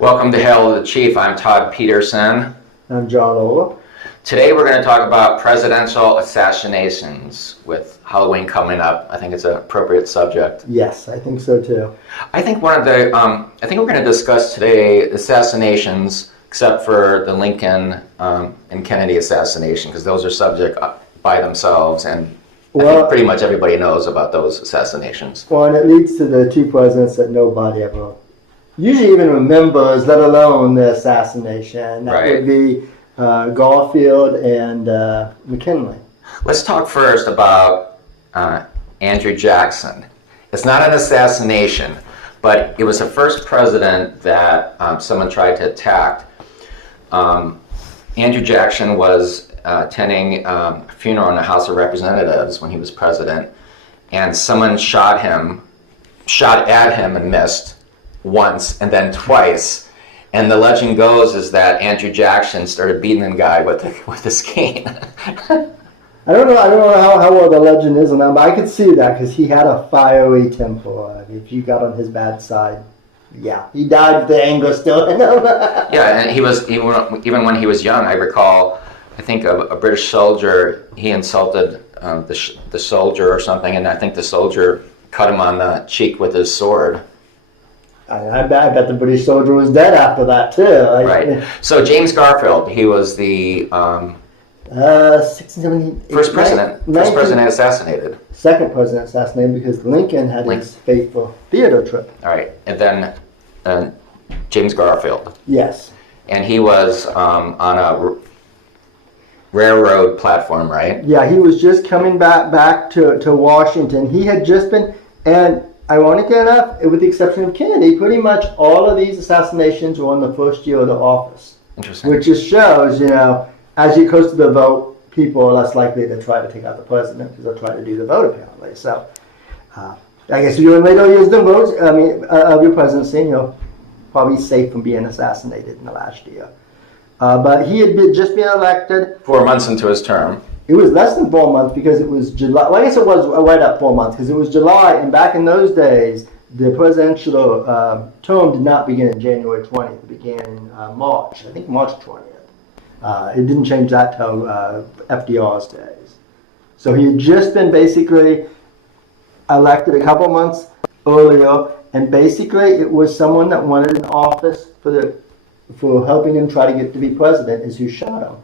Welcome to Hail to the Chief. I'm Todd Peterson. I'm John Ola. Today we're going to talk about presidential assassinations. With Halloween coming up, I think it's an appropriate subject. Yes, I think so too. I think we're going to discuss today assassinations, except for the Lincoln and Kennedy assassination, because those are subject by themselves, and I think pretty much everybody knows about those assassinations. Well, and it leads to the two presidents that nobody ever usually even remembers, let alone the assassination. That would be Garfield and McKinley. Let's talk first about Andrew Jackson. It's not an assassination, but it was the first president that someone tried to attack. Andrew Jackson was attending a funeral in the House of Representatives when he was president, and someone shot at him and missed once and then twice. And the legend goes is that Andrew Jackson started beating the guy with his cane. I don't know how well the legend is on that, but I could see that because he had a fiery temper. If you got on his bad side, yeah, he died with the anger still in him. Yeah, and he was even when he was young. I recall, I think a British soldier, he insulted the soldier or something, and I think the soldier cut him on the cheek with his sword. I bet the British soldier was dead after that too. Right. So James Garfield, he was the first president assassinated. Second president assassinated because Lincoln had his fateful Theodore trip. All right, and then James Garfield. Yes. And he was on a railroad platform, right? Yeah, he was just coming back to Washington. He had just been, and ironically enough, with the exception of Kennedy, pretty much all of these assassinations were in the first year of the office. Interesting. Which just shows, as you close to the vote, people are less likely to try to take out the president because they'll try to do the vote apparently. So, I guess if you're in later years of your presidency, you're probably safe from being assassinated in the last year. But he had just been elected. 4 months into his term. It was less than 4 months because it was July. Well, I guess it was right up 4 months because it was July, and back in those days, the presidential term did not begin in January 20th. It began in March. I think March 20th. It didn't change that till FDR's days. So he had just been basically elected a couple months earlier, and basically it was someone that wanted an office for helping him try to get to be president is who shot him.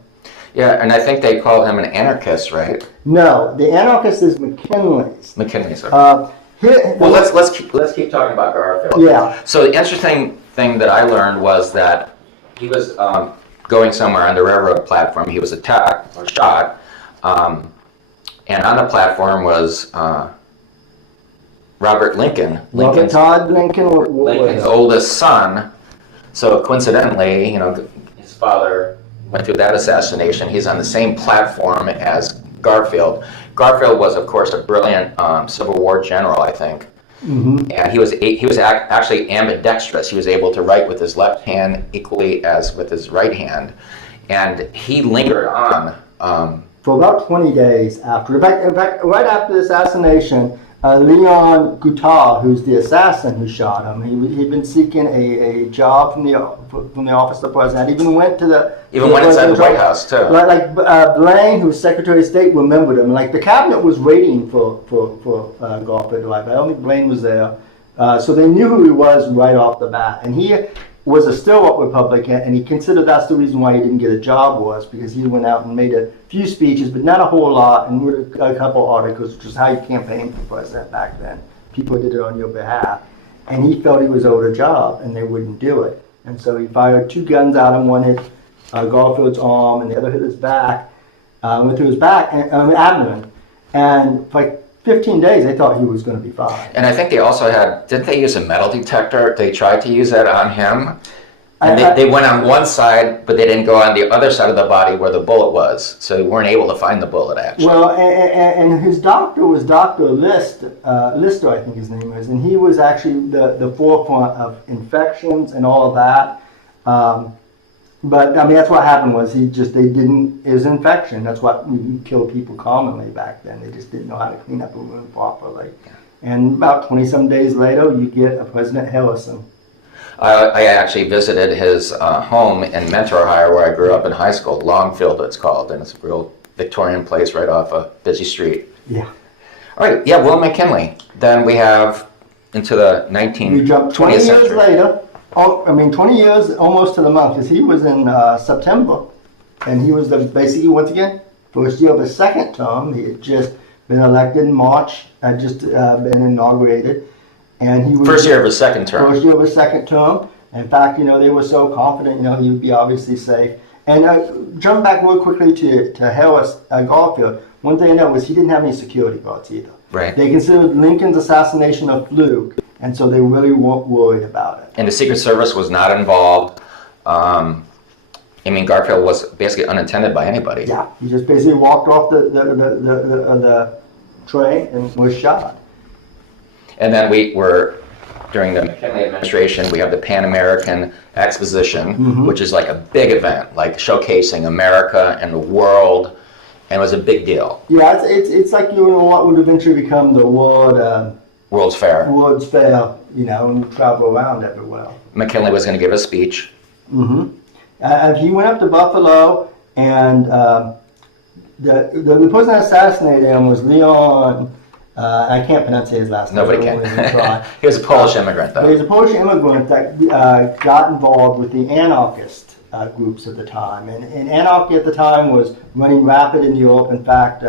Yeah, and I think they call him an anarchist, right? No, the anarchist is McKinley's. McKinley's. Well, let's keep talking about Garfield. Yeah. So the interesting thing that I learned was that he was going somewhere on the railroad platform. He was attacked or shot, and on the platform was Robert Lincoln. Todd Lincoln's oldest son. So coincidentally, his father went through that assassination. He's on the same platform as Garfield. Garfield was, of course, a brilliant Civil War general, I think. Mm-hmm. And he was actually ambidextrous. He was able to write with his left hand equally as with his right hand, and he lingered on for about 20 days after. In fact, right after the assassination, Leon Gutal, who's the assassin who shot him, he'd been seeking a job from the office of the president. Even went inside the White House too. Like Blaine, who's Secretary of State, remembered him. Like the cabinet was waiting for Garfield to arrive. I don't think Blaine was there, so they knew who he was right off the bat. And he was a stalwart Republican, and he considered that's the reason why he didn't get a job was because he went out and made a few speeches, but not a whole lot, and wrote a couple articles, which is how you campaigned for president back then. People did it on your behalf. And he felt he was owed a job, and they wouldn't do it. And so he fired two guns at him. One hit Garfield's arm, and the other hit his back, went through his abdomen. And for like 15 days, they thought he was going to be fine. And I think they also didn't they use a metal detector? They tried to use that on him. And they went on one side, but they didn't go on the other side of the body where the bullet was. So they weren't able to find the bullet, actually. Well, and his doctor was Dr. Lister, I think his name is. And he was actually the forefront of infections and all of that. But, I mean, that's what happened was it was an infection. That's what killed people commonly back then. They just didn't know how to clean up a wound properly. And about 20-some days later, you get a President Harrison. I actually visited his home in Mentor Hire, where I grew up in high school. Longfield, it's called, and it's a real Victorian place right off a busy street. Yeah. All right, yeah, Will McKinley. Then we have into the 19th, We jumped 20 20th years century. later. 20 years almost to the month, because he was in September, and he was basically, once again, first year of his second term. He had just been elected in March, had just been inaugurated, and he was First year of his second term. First year of his second term. In fact, they were so confident, he would be obviously safe. And jump back real quickly to Harris Garfield. One thing I know was he didn't have any security guards either. Right. They considered Lincoln's assassination a fluke, and so they really weren't worried about it. And the Secret Service was not involved. Garfield was basically unattended by anybody. Yeah, he just basically walked off the train and was shot. And then we were, during the McKinley administration, we have the Pan American Exposition, which is like a big event, like showcasing America and the world, and it was a big deal. Yeah, it's like what would eventually become the World's Fair. World's Fair, and you travel around everywhere. McKinley was going to give a speech. He went up to Buffalo, and the person that assassinated him was Leon. I can't pronounce his last name. Nobody can. He was a Polish immigrant, though. He was a Polish immigrant that got involved with the anarchist groups at the time. And anarchy at the time was running rapid in Europe. In fact,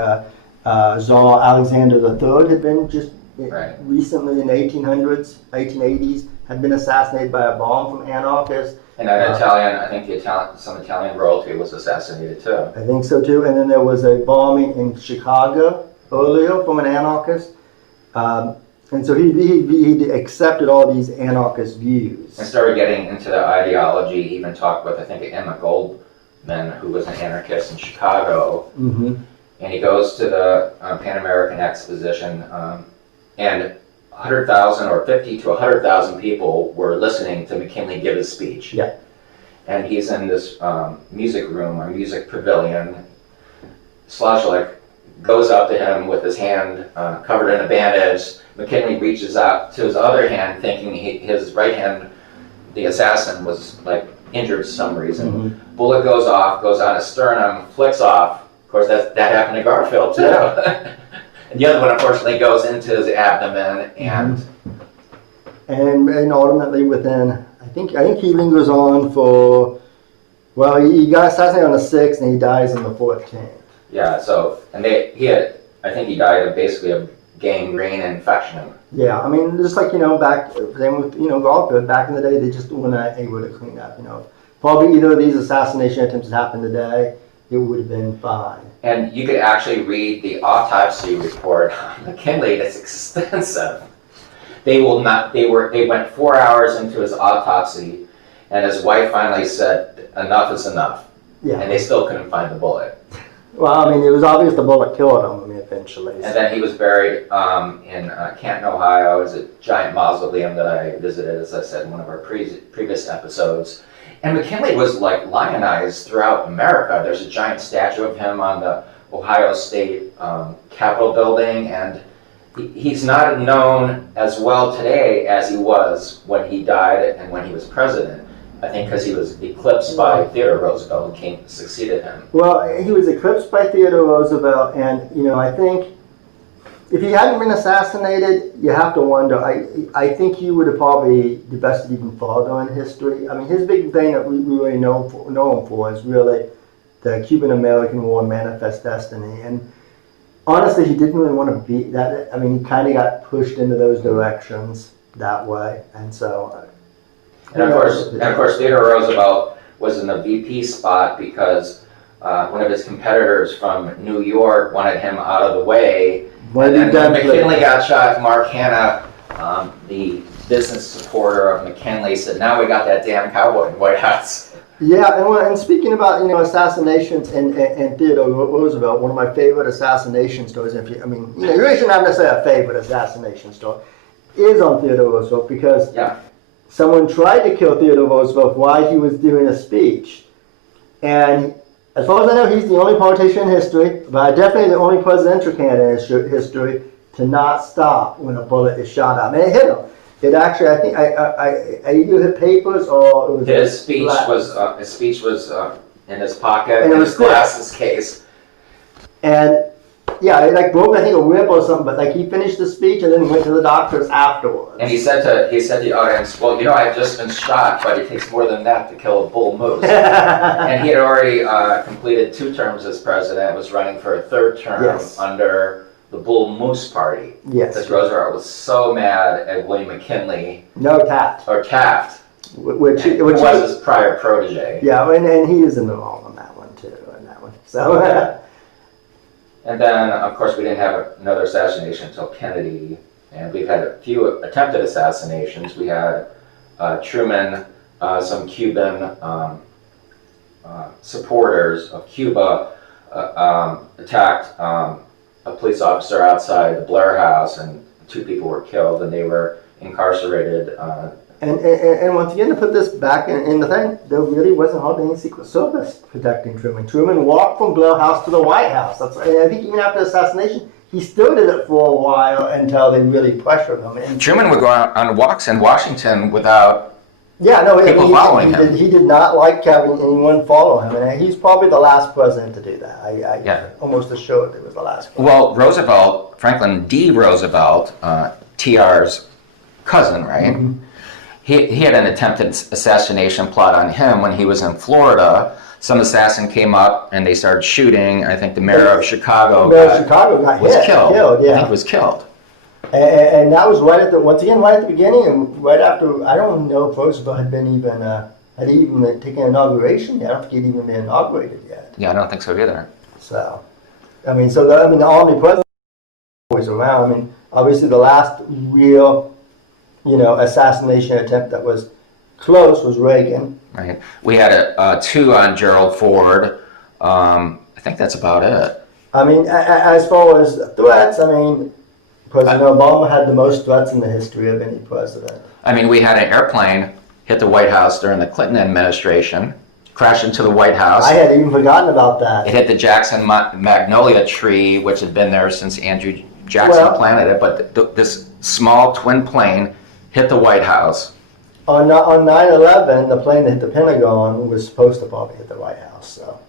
Tsar Alexander III had been just recently in the 1880s, had been assassinated by a bomb from anarchists. And an Italian, I think some Italian royalty was assassinated too. I think so too. And then there was a bombing in Chicago earlier from an anarchist. And so he accepted all these anarchist views. And started getting into the ideology, he even talked with, I think, Emma Goldman, who was an anarchist in Chicago. And he goes to the Pan American Exposition, and 100,000 or 50 to 100,000 people were listening to McKinley give his speech. Yeah. And he's in this music room, or music pavilion. Slajlik goes up to him with his hand covered in a bandage. McKinley reaches out to his other hand, thinking his right hand, the assassin, was like injured for some reason. Bullet goes off, goes on his sternum, flicks off. Of course, that happened to Garfield too. Yeah. And the other one, unfortunately, goes into his abdomen, and ultimately within, I think he lingers on for, well, he got assassinated on the 6th and he dies on the 14th. Yeah. So, and I think he died of basically a gangrene infection. Yeah, I mean, just like back then with Garfield, back in the day, they just weren't able to clean up. Probably either of these assassination attempts that happened today, it would have been fine. And you could actually read the autopsy report on McKinley. It's extensive. They went 4 hours into his autopsy, and his wife finally said, "Enough is enough." Yeah. And they still couldn't find the bullet. Well, I mean, it was obvious the bullet killed him. Eventually. And then he was buried in Canton, Ohio. It's a giant mausoleum that I visited, as I said in one of our previous episodes. And McKinley was like lionized throughout America. There's a giant statue of him on the Ohio State Capitol building, and he's not known as well today as he was when he died and when he was president. I think because he was eclipsed by Theodore Roosevelt, who succeeded him. Well, he was eclipsed by Theodore Roosevelt, and I think if he hadn't been assassinated, you have to wonder. I think he would have probably divested even farther in history. I mean, his big thing that we really know him for is really the Cuban-American War, Manifest Destiny. And honestly, he didn't really want to be that. I mean, he kind of got pushed into those directions that way, and so. And of course, Theodore Roosevelt was in the VP spot because one of his competitors from New York wanted him out of the way. And then when McKinley got shot, Mark Hanna, the business supporter of McKinley, said, "Now we got that damn cowboy in the White House." Yeah, and speaking about assassinations and Theodore Roosevelt, one of my favorite assassination stories. You really shouldn't have necessarily a favorite assassination story. Is on Theodore Roosevelt because someone tried to kill Theodore Roosevelt while he was doing a speech, and as far as I know, he's the only politician in history, but definitely the only presidential candidate in history to not stop when a bullet is shot at him. And it hit him. It actually, I think, I either hit papers or it was. His speech black. was in his pocket, And it in was his thick. glasses case. And yeah, it like broke, I think, a rib or something, but like he finished the speech and then went to the doctors afterwards. And he said to the audience, well, you know, I've just been shot, but it takes more than that to kill a bull moose. And he had already completed 2 terms as president, was running for a 3rd term Yes. under the Bull Moose Party. Yes. Because Roosevelt was so mad at William McKinley, No Taft. or Taft, Which who was his prior protege. yeah, and he was in the wrong on that one too, on that one. So And then, of course, we didn't have another assassination until Kennedy, and we've had a few attempted assassinations. We had Truman, some Cuban supporters of Cuba attacked a police officer outside the Blair House, and 2 people were killed, and they were incarcerated. And once again, to put this back in the thing, there really wasn't hardly any Secret Service protecting Truman. Truman walked from Blair House to the White House. And I think even after the assassination, he still did it for a while until they really pressured him. And Truman would go out on walks in Washington without yeah, no, people following him. He did not like having anyone follow him, and he's probably the last president to do that. I almost assured it was the last president. Well, Roosevelt, Franklin D. Roosevelt, TR's cousin, right? Mm-hmm. He had an attempted assassination plot on him when he was in Florida. Some assassin came up and they started shooting. I think the mayor of Chicago was killed. Yeah. I think was killed. And that was right at the beginning, and right after. I don't know if Roosevelt had even taken inauguration yet. I don't think he'd even been inaugurated yet. Yeah, I don't think so either. So, the Army president was around. I mean, obviously the last real, assassination attempt that was close was Reagan. Right. We had 2 on Gerald Ford. I think that's about it. I mean, as far as threats, President Obama had the most threats in the history of any president. I mean, we had an airplane hit the White House during the Clinton administration, crashed into the White House. I had even forgotten about that. It hit the Jackson magnolia tree, which had been there since Andrew Jackson planted it, but this small twin plane hit the White House. On 9/11, the plane that hit the Pentagon was supposed to probably hit the White House. So,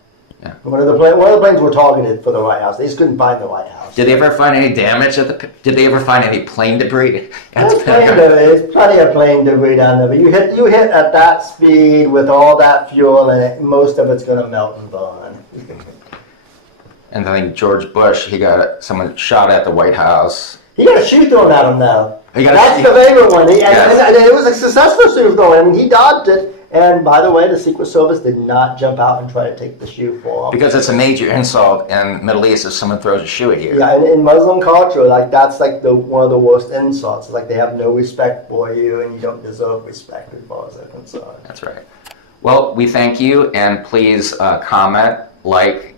yeah. One of the planes were targeted for the White House. They just couldn't find the White House. Did they ever find any damage Did they ever find any plane debris at the Pentagon? There's plenty of plane debris down there, but you hit at that speed with all that fuel in it, most of it's going to melt and burn. And I think George Bush, someone shot at the White House. He got a shoe thrown at him now. That's the favorite one. And it was a successful shoe throw. He dodged it. And by the way, the Secret Service did not jump out and try to take the shoe for him. Because it's a major insult in the Middle East if someone throws a shoe at you. Yeah, and in Muslim culture, that's one of the worst insults. Like they have no respect for you, and you don't deserve respect as far as they're concerned. That's right. Well, we thank you, and please comment, like,